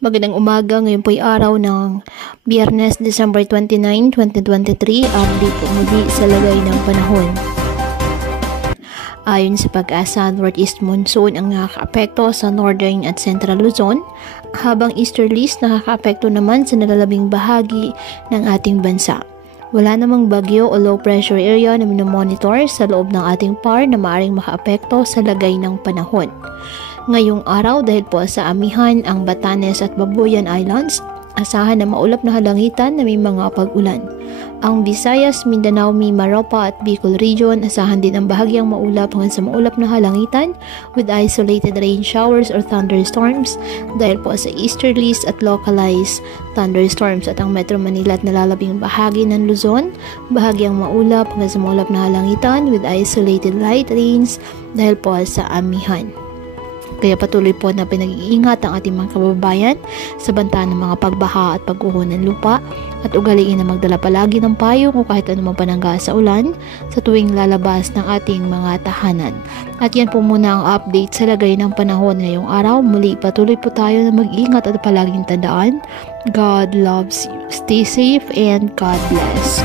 Magandang umaga, ngayon po ay araw ng Biyernes, December 29, 2023. Update po muli sa lagay ng panahon. Ayon sa Pag-asa, Northeast Monsoon ang nakakaapekto sa Northern at Central Luzon, habang Easterlies nakakaapekto naman sa nalalabing bahagi ng ating bansa. Wala namang bagyo o low pressure area na minomonitor sa loob ng ating PAR na maaaring makaapekto sa lagay ng panahon. Ngayong araw, dahil po sa amihan ang Batanes at Babuyan Islands, asahan na maulap na halangitan na may mga pag-ulan. Ang Visayas, Mindanao, Mimaropa at Bicol Region, asahan din ang bahagyang maulap hanggang sa maulap na halangitan with isolated rain showers or thunderstorms dahil po sa easterlies at localized thunderstorms. At ang Metro Manila at nalalabing bahagi ng Luzon, bahagyang maulap hanggang sa maulap na halangitan with isolated light rains dahil po sa amihan. Kaya patuloy po na pinag-iingat ang ating mga kababayan sa banta ng mga pagbaha at pag-uho ng lupa at ugaliin na magdala palagi ng payong o kahit anumang panangga sa ulan sa tuwing lalabas ng ating mga tahanan. At yan po muna ang update sa lagay ng panahon ngayong araw. Muli patuloy po tayo na mag-iingat at palaging tandaan, God loves you. Stay safe and God bless.